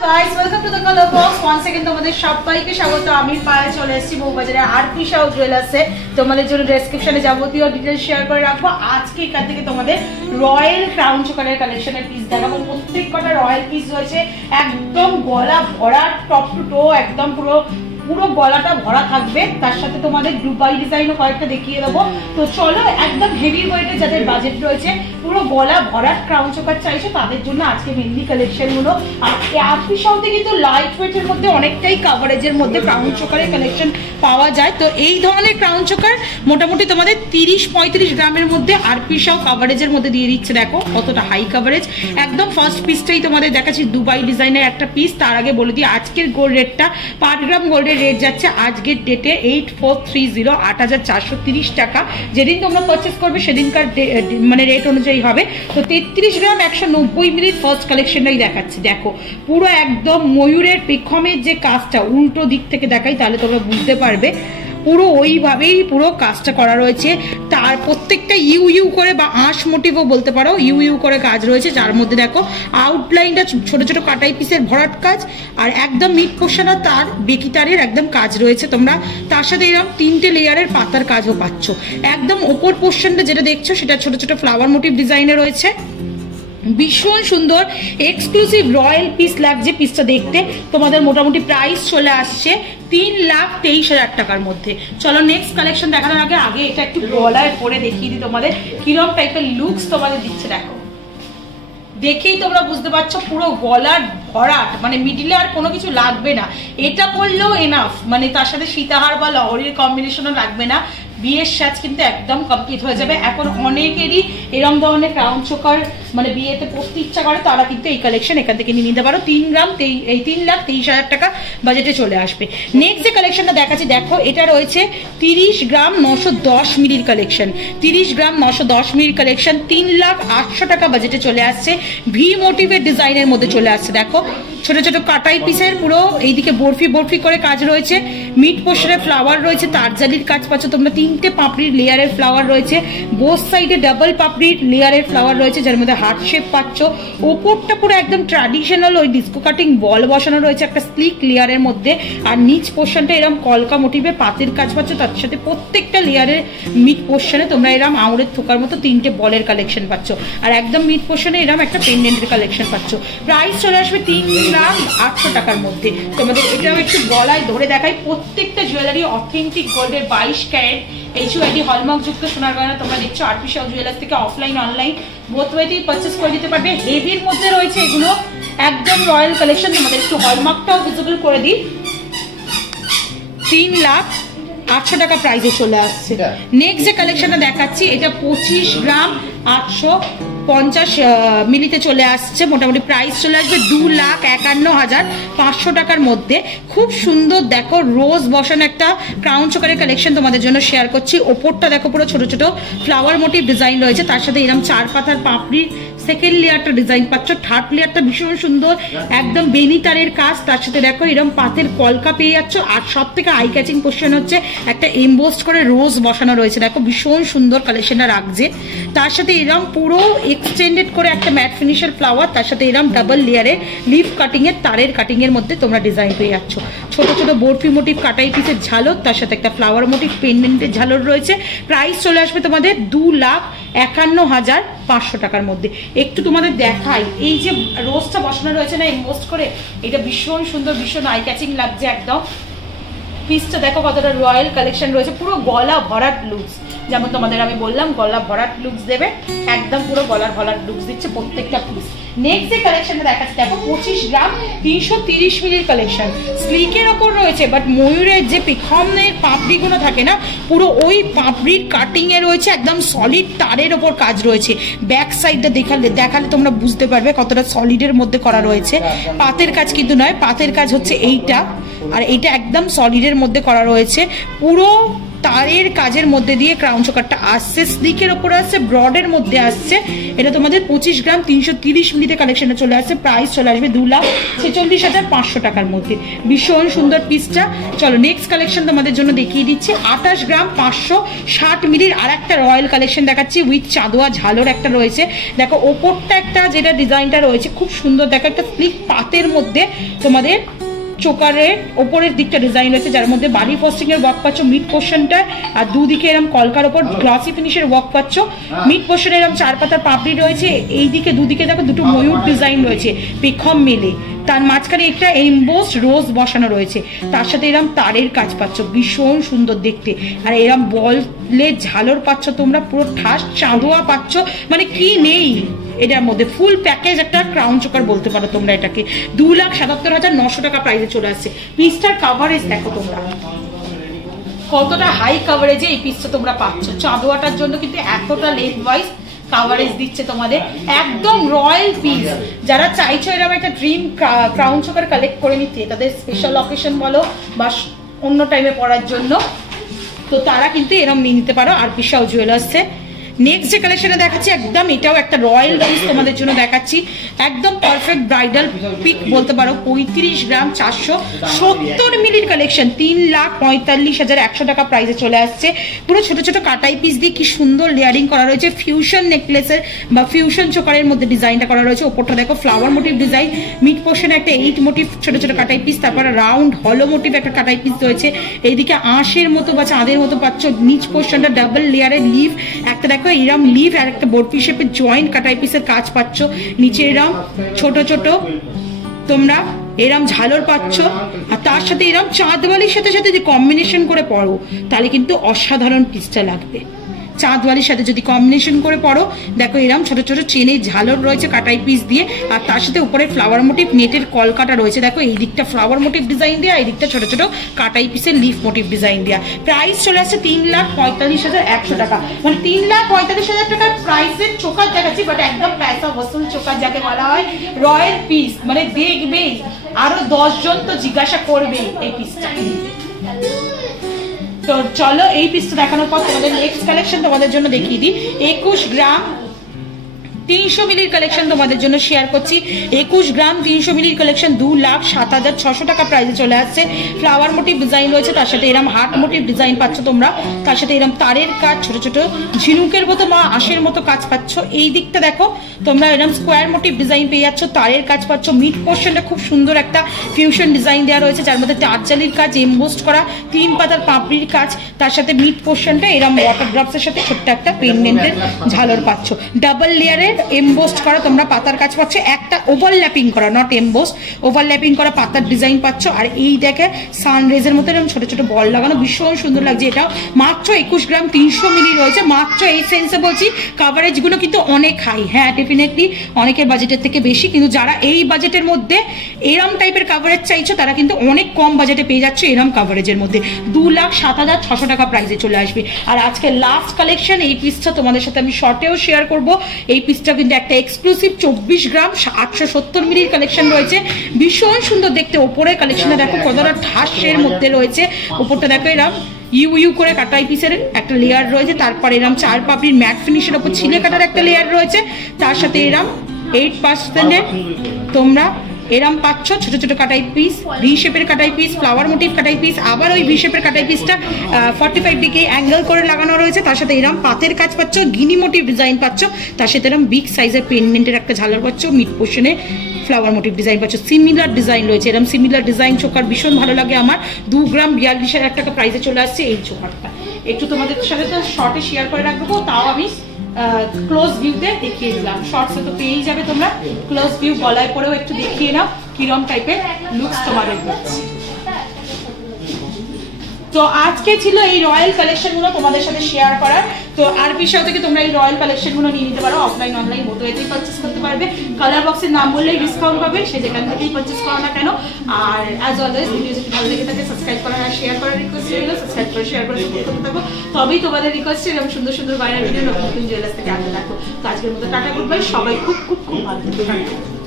Guys, welcome to the color box. Once again তোমাদের সবাইকে স্বাগত। আমি পায়ে চলে এসেছি বউবাজারে আরপি শাহ জুয়েলার্সে। তোমাদের জন্য ডেসক্রিপশনে যাবতীয় ডিটেইলস শেয়ার করে রাখবো। আজকে এখান থেকে তোমাদের রয়্যাল ক্রাউন চোকারের কালেকশনের পিস দেখাবো। প্রত্যেকটা রয়্যাল পিস রয়েছে, একদম গলা ভরা, টপ টু টো একদম পুরো গলাটা ভরা থাকবে। তার সাথে তোমাদের দুবাই ডিজাইনও কয়েকটা দেখিয়ে দেবো। তো চলো, একদম হেভি ওয়েটে যাদের বাজেট রয়েছে, পুরো গলা ভরা ক্রাউন চোকার চাইছে, তাদের জন্য আজকে মেনলি কালেকশন গুলো। আর আরপি শাহতে কিন্তু লাইট ওয়েটের মধ্যে অনেকটাই কাভারেজের মধ্যে ক্রাউন চোকারের কালেকশন পাওয়া যায়। তো এই ধরনের ক্রাউন চোকার মোটামুটি তোমাদের 30-35 গ্রামের মধ্যে আরপি শাহ কাভারেজের মধ্যে দিয়ে দিচ্ছে। দেখো কতটা হাই কাভারেজ। একদম ফার্স্ট পিসটাই তোমাদের দেখাচ্ছি দুবাই ডিজাইনের একটা পিস। তার আগে বলে দিই আজকের গোল্ড রেটটা, 5 গ্রাম গোল্ডের রেট যাচ্ছে আজকের ডেটে 8430, 8430 টাকা। যেদিন তোমরা পারচেস করবে সেদিনকার মানে রেট অনুযায়ী হবে। তো 33 গ্রাম 190 মিলির ফার্স্ট কালেকশনটাই দেখাচ্ছি। দেখো পুরো একদম ময়ূরের পেখমের যে কাজটা উল্টো দিক থেকে দেখাই তাহলে তোমরা বুঝতে পারবে, পুরো ওইভাবেই পুরো কাজটা করা রয়েছে। তার প্রত্যেকটা ইউ করে বা আঁশ মোটিভও বলতে পারো, ইউ করে কাজ রয়েছে। যার মধ্যে দেখো আউটলাইনটা ছোট ছোট কাটাই পিসের ভরাট কাজ, আর একদম মিড পোর্শনে তার বেকি তারের একদম কাজ রয়েছে। তোমরা তার সাথে এরকম 3টে লেয়ারের পাতার কাজও পাচ্ছ। একদম ওপর পোর্শনটা যেটা দেখছো সেটা ছোট ছোট ফ্লাওয়ার মোটিভ ডিজাইনে রয়েছে। ভীষণ সুন্দর এক্সক্লুসিভ রয়্যাল পিস লাগছে পিসটা দেখতে। তোমাদের মোটামুটি প্রাইস চলে আসছে 3,23,000 টাকার মধ্যে। চলো নেক্সট কালেকশন দেখানোর আগে এটা একটু গলায় পরে দেখিয়ে দিই তোমাদের কিরকম টাইপের লুকস তোমাদের দিচ্ছে। দেখো দেখেই তোমরা বুঝতে পারছো পুরো গলার ভরাট, মানে মিডিলে আর কোনো কিছু লাগবে না। এটা পরলেও এনাফ, মানে তার সাথে সীতাহার বা লহরির কম্বিনেশনও লাগবে না। বিয়ের সাজ কিন্তু একদম কমপ্লিট হয়ে যাবে। এখন অনেকেরই এরকম ধরনের ক্রাউন চোকার মানে বিয়েতে পরতে ইচ্ছা করে, তারা কিন্তু এই কালেকশন এখান থেকে নিয়ে নিতে পারো। 3,23,000 টাকা বাজেটে চলে আসবে। নেক্সট যে কালেকশনটা দেখাচ্ছি, দেখো এটা রয়েছে 30 গ্রাম 910 মিলির কালেকশন। 30 গ্রাম 910 মিলির কালেকশন 3,08,000 টাকা বাজেটে চলে আসছে। ভি মোটিভের ডিজাইনের মধ্যে চলে আসছে। দেখো ছোট ছোট কাটাই পিসের পুরো এইদিকে বরফি করে কাজ রয়েছে। মিড পোর্শনে ফ্লাওয়ার রয়েছে, তারজালির কাজ পাচ্ছ তোমরা। 3টে পাপড়ির লেয়ারের ফ্লাওয়ার রয়েছে, বোথ সাইডে ডাবল পাপড়ির লেয়ারের ফ্লাওয়ার রয়েছে, যার মধ্যে হার্ট শেপ পাচ্ছ। ওপরটা পুরো একদম ট্র্যাডিশনাল ওই ডিস্কো কাটিং বল বসানো রয়েছে একটা স্লিক লেয়ারের মধ্যে। আর নিচ পোর্শনটা এরকম কলকা মোটিভে পাতের কাজ পাচ্ছ। তার সাথে প্রত্যেকটা লেয়ারের মিড পোর্শনে তোমরা এরকম আঙুরের থোকার মতো 3টে বলের কালেকশন পাচ্ছ। আর একদম মিড পোর্শনে এরকম একটা পেন্ডেন্টের কালেকশন পাচ্ছ। প্রাইস চলে আসবে 3,08,000 টাকার মধ্যে। তোমাদের এটাও একটু গলায় ধরে দেখাই। প্রত্যেকটা জুয়েলারি অথেন্টিক গোল্ডের 22 ক্যারেট HUID হলমার্ক যুক্ত সোনার গয়না তোমরা দেখছো আরপি শাহ জুয়েলার্স থেকে। অফলাইন অনলাইন বোথ ওয়েতেই পারচেস করে দিতে পারবে। হেভির মধ্যে রয়েছে এগুলো, একদম রয়্যাল কালেকশন। তোমাদের একটু হলমার্কটাও ভিজিবল করে দিই। 3,08,000 টাকা প্রাইসে চলে আসছে। নেক্সট যে কালেকশনটা দেখাচ্ছি এটা 25 গ্রাম 850 মিলিতে চলে আসছে। মোটামুটি প্রাইস চলে আসবে 2,51,500 টাকার মধ্যে। খুব সুন্দর দেখো রোজ বসানো একটা ক্রাউন চোকারের কালেকশন তোমাদের জন্য শেয়ার করছি। ওপরটা দেখো পুরো ছোট ছোট ফ্লাওয়ার মোটিভ ডিজাইন রয়েছে, তার সাথে এরকম 4 পাতার পাপড়ির সেকেন্ড লেয়ারটা ডিজাইন পাচ্ছ। থার্ড লেয়ারটা ভীষণ সুন্দর একদম বেনি তারের কাজ, তার সাথে দেখো এরকম পাতের কলকা পেয়ে যাচ্ছ। আর সব থেকে আই ক্যাচিং পোর্শন হচ্ছে একটা এমবোস্ট করে রোজ বসানো রয়েছে। দেখো ভীষণ সুন্দর কালেকশনটা রাখছে। তার সাথে এরকম পুরো এক্সটেন্ডেড করে একটা ম্যাট ফিনিশের ফ্লাওয়ার, তার সাথে এরকম ডাবল লেয়ারের লিফ কাটিং এর তারের কাটিং এর মধ্যে তোমরা ডিজাইন পেয়ে যাচ্ছ। ছোট ছোট বরফি মোটিভ কাটাই পিসের ঝালর, তার সাথে একটা ফ্লাওয়ার মোটিভ পেন্ডেন্টের ঝালর রয়েছে। প্রাইস চলে আসবে তোমাদের 2,51,500 টাকার মধ্যে। একটু তোমাদের দেখাই, এই যে রোজটা বসানো রয়েছে না এমবোস্ট করে, এটা ভীষণ সুন্দর, ভীষণ আই ক্যাচিং লাগছে একদম। পিসটা দেখো কতটা রয়্যাল কালেকশন রয়েছে। পুরো গলা ভরাট লুকস, যেমন তোমাদের আমি বললাম গলা ভরাট লুকস দেবে, একদম পুরো গলার ভরাট লুকস দিচ্ছে প্রত্যেকটা পিস। নেক্সট যে কালেকশনটা দেখাচ্ছি দেখো 25 গ্রাম 330 মিলির কালেকশন। স্লিকের ওপর রয়েছে, বাট ময়ূরের যে পেখমের পাপড়িগুলো থাকে না, পুরো ওই পাপড়ির কাটিং এ রয়েছে। একদম সলিড তারের ওপর কাজ রয়েছে। ব্যাক সাইডটা দেখালে তোমরা বুঝতে পারবে কতটা সলিডের মধ্যে করা রয়েছে। পাতের কাজ কিন্তু নয়, পাতের কাজ হচ্ছে এইটা, আর এইটা একদম সলিডের মধ্যে করা রয়েছে। পুরো তারের কাজের মধ্যে দিয়ে ক্রাউন চোকারটা আসছে, স্লিকের ওপরে আসছে, ব্রডের মধ্যে আসছে। এটা তোমাদের 25 গ্রাম 330 মিলিতে কালেকশনে চলে আসছে। প্রাইস চলে আসবে 2,46,500 টাকার মধ্যে। ভীষণ সুন্দর পিসটা। চলো নেক্সট কালেকশন তোমাদের জন্য দেখিয়ে দিচ্ছি। 28 গ্রাম 560 মিলির আর একটা রয়্যাল কালেকশন দেখাচ্ছি, উইথ চাঁদোয়া ঝালর একটা রয়েছে। দেখো ওপরটা একটা যেটা ডিজাইনটা রয়েছে খুব সুন্দর, দেখো একটা স্লিক পাতের মধ্যে তোমাদের চোকারের ওপরের দিকটা ডিজাইন রয়েছে, যার মধ্যে বাড়ি ফস্টিং এর ওয়ার্ক পাচ্ছ মিড পোর্শনটা, আর দুদিকে এরকম কলকার ওপর গ্লাসি ফিনিশের ওয়ার্ক পাচ্ছ। মিড পোর্শনে এরকম 4 পাতার পাপড়ি রয়েছে, এইদিকে দুদিকে দেখো দুটো ময়ূর ডিজাইন রয়েছে পেখম মেলে, তার মাঝখানে একটা এমবোসড রোজ বসানো রয়েছে, তার সাথে এরকম তারের কাজ পাচ্ছ, ভীষণ সুন্দর দেখতে। আর এরকম বলে ঝালর পাচ্ছ তোমরা, পুরো ঠাস চাঁদোয়া পাচ্ছ, মানে কি নেই এটার মধ্যে। ফুল প্যাকেজ একটা ক্রাউন চোকার বলতে পারো তোমরা এটাকে। 2,77,900 টাকা প্রাইসে চলে আসছে। পিসটার কাভারেজ দেখো তোমরা কতটা হাই কাভারেজে এই পিসটা তোমরা পাচ্ছ। চাঁদোয়াটার জন্য কিন্তু এতটা লেন্থ ওয়াইজ কাভারেজ দিচ্ছে তোমাদের, একদম রয়্যাল পিস। যারা চাইছো এরকম একটা ড্রিম ক্রাউন চোকার কালেক্ট করে নিতে, তাদের স্পেশাল অকেশন বলো বা অন্য টাইমে পড়ার জন্য, তো তারা কিন্তু এরকম নিয়ে নিতে পারো আরপি শাহ জুয়েলার্সে। নেক্সট যে কালেকশনে দেখাচ্ছি একদম এটাও একটা রয়্যাল পিস তোমাদের জন্য দেখাচ্ছি, একদম পারফেক্ট ব্রাইডাল পিক বলতে পারো। 35 গ্রাম 470 মিলির কালেকশন, 3,45,100 টাকা প্রাইসে চলে আসছে। পুরো ছোট ছোট কাটাই পিস দিয়ে কি সুন্দর লেয়ারিং করা রয়েছে, ফিউশন নেকলেসের বা ফিউশন চোকারের মধ্যে ডিজাইনটা করা রয়েছে। ওপরটা দেখো ফ্লাওয়ার মোটিভ ডিজাইন, মিড পোর্শনে একটা 8 মোটিভ ছোট ছোট কাটাই পিস, তারপরে রাউন্ড হলো মোটিভ একটা কাটাই পিস রয়েছে। এইদিকে আঁশের মতো বা চাঁদের মতো পাচ্ছ। নিচ পোর্শনটা ডাবল লেয়ারের লিভ একটা দেখো, এরম লিভ আর একটা বরফি শেপের জয়েন্ট কাটাই পিসের কাজ পাচ্ছ। নিচে এরম ছোট ছোট তোমরা এরম ঝালর পাচ্ছ, আর তার সাথে এরম চাঁদওয়ালির সাথে সাথে যদি কম্বিনেশন করে পড়ো তাহলে কিন্তু অসাধারণ পিসটা লাগবে। চাঁদওয়ালির সাথে যদি কম্বিনেশন করে পড়ো, দেখো এরকম ছোট ছোট চেনে ঝালর রয়েছে কাটাই পিস দিয়ে, আর তার সাথে উপরে ফ্লাওয়ার মোটিভ নেটের কলকাটা রয়েছে। দেখো এই দিকটা ফ্লাওয়ার মোটিভ ডিজাইন দেওয়া, এই দিকটা ছোট ছোট কাটাই পিসের লিফ মোটিভ ডিজাইন দেওয়া। প্রাইস চলে আসছে 3,45,100 টাকা, মানে 3,45,000 টাকার প্রাইসের চোকার দেখাচ্ছি, বাট একদম পয়সা বসুল চোকার যাকে বলা হয়, রয়্যাল পিস। মানে দেখবেই আরো 10 জন তো জিজ্ঞাসা করবেই এই পিসটা। তো চলো এই পিসটা দেখানোর পর তোমাদের নেক্সট কালেকশন তোমাদের জন্য দেখিয়ে দিই। 21 গ্রাম 300 মিলির কালেকশন তোমাদের জন্য শেয়ার করছি। 21 গ্রাম 300 মিলির কালেকশন 2,07,600 টাকা প্রাইসে চলে আসছে। ফ্লাওয়ার মোটিভ ডিজাইন রয়েছে, তার সাথে এরম হার্ট মোটিভ ডিজাইন পাচ্ছ তোমরা, তার সাথে এরম তারের কাজ, ছোট ছোট ঝিনুকের মতো বা আঁশের মতো কাজ পাচ্ছ। এই দিকটা দেখো তোমরা এরম স্কোয়ার মোটিভ ডিজাইন পেয়ে যাচ্ছ, তারের কাজ পাচ্ছ। মিড পোর্শনটা খুব সুন্দর একটা ফিউশন ডিজাইন দেওয়া রয়েছে, যার মধ্যে টার্জালির কাজ, এমবোস্ট করা 3 পাতার পাপড়ির কাজ, তার সাথে মিড পোর্শনটা এরম ওয়াটার ড্রপসের সাথে ছোট্ট একটা পেন্ডেন্টের ঝালর পাচ্ছ। ডাবল লেয়ারের এমবোস্ট করা তোমরা পাতার কাজ পাচ্ছ, একটা ওভারল্যাপিং করা, নট এমবোস্ট, ওভারল্যাপিং করা পাতার ডিজাইন পাচ্ছ। আর এই দেখে সানরেজের মতো এরকম ছোট ছোট বল লাগানো, ভীষণ সুন্দর লাগছে। এটাও মাত্র 21 গ্রাম 300 মিলি রয়েছে। মাত্র এই সেন্সে বলছি কাভারেজ গুলো কিন্তু অনেক হাই, হ্যাঁ ডেফিনেটলি অনেকের বাজেটের থেকে বেশি, কিন্তু যারা এই বাজেটের মধ্যে এরম টাইপের কাভারেজ চাইছো তারা কিন্তু অনেক কম বাজেটে পেয়ে যাচ্ছে এরম কাভারেজের মধ্যে। 2,07,600 টাকা প্রাইসে চলে আসবে। আর আজকে লাস্ট কালেকশন এই পিসটা তোমাদের সাথে আমি শর্টেও শেয়ার করব। এই পিসটা কিন্তু একটা এক্সক্লুসিভ 24 গ্রাম 870 মিলির কালেকশন রয়েছে, ভীষণ সুন্দর দেখতে। ওপরে কালেকশনে দেখো কতটা ঠাসের মধ্যে রয়েছে, ওপরটা দেখো এরকম ইউ ইউ করে কাটাই পিসের একটা লেয়ার রয়েছে, তারপর এরম 4 পাপড়ির ম্যাট ফিনিশের ওপর ছিলে কাটার একটা লেয়ার রয়েছে, তার সাথে এরম 8% তোমরা এরম পাচ্ছ ছোট ছোট কাটাই পিস, ভি শেপের কাটাই পিস, ফ্লাওয়ার মোটিভ কাটাই পিস, আবার ওই ভি শেপের কাটাই পিসটা 45 ডিগ্রি অ্যাঙ্গেল করে লাগানো রয়েছে, তার সাথে এরম পাতের কাজ পাচ্ছ, গিনি মোটিভ ডিজাইন পাচ্ছ, তার সাথে এরম বিগ সাইজের পেন্ডেন্টের একটা ঝালার পাচ্ছ, মিড পোর্শনে ফ্লাওয়ার মোটিভ ডিজাইন পাচ্ছ। সিমিলার ডিজাইন রয়েছে, এরম সিমিলার ডিজাইন চোকার ভীষণ ভালো লাগে আমার। 2 গ্রাম 42,000 টাকা প্রাইসে চলে আসছে এই চোকারটা। একটু তোমাদের সাথে তো শর্টে শেয়ার করে রাখবো, তাও আমি ক্লোজ ভিউতে দেখিয়ে দিলাম। শর্টসে তো পেয়েই যাবে তোমরা, ক্লোজ ভিউ গলায় পরেও একটু দেখিয়ে নাও কিরম টাইপের লুকস তোমাদের হচ্ছে। তো আজকে ছিল এই রয়্যাল কালেকশনগুলো তোমাদের সাথে শেয়ার করার। তো আরপি শাহ থেকে তোমরা এই রয়্যাল কালেকশনগুলো নিয়ে নিতে পারো, অফলাইন অনলাইন বোধহয়তেই পারচেস করতে পারবে। কালার বক্সের নাম বললেই ডিসকাউন্ট পাবে, সে যেখান থেকেই পারচেস করো না কেন। আর অ্যাজ অলওয়েজ ভিডিও যদি ভালো লেগে থাকে সাবস্ক্রাইব করার আর শেয়ার করার রিকোয়েস্ট রইল। সাবস্ক্রাইব করে শেয়ার করে সাপোর্ট করতে থাকো, তবেই তোমাদের রিকোয়েস্টে এরকম সুন্দর সুন্দর বাইরের ভিডিও নতুন নতুন জুয়েলার্স থেকে আনতে থাকো। তো আজকের মতো টাটা, গুড বাই, সবাই খুব খুব খুব ভালো থাকো।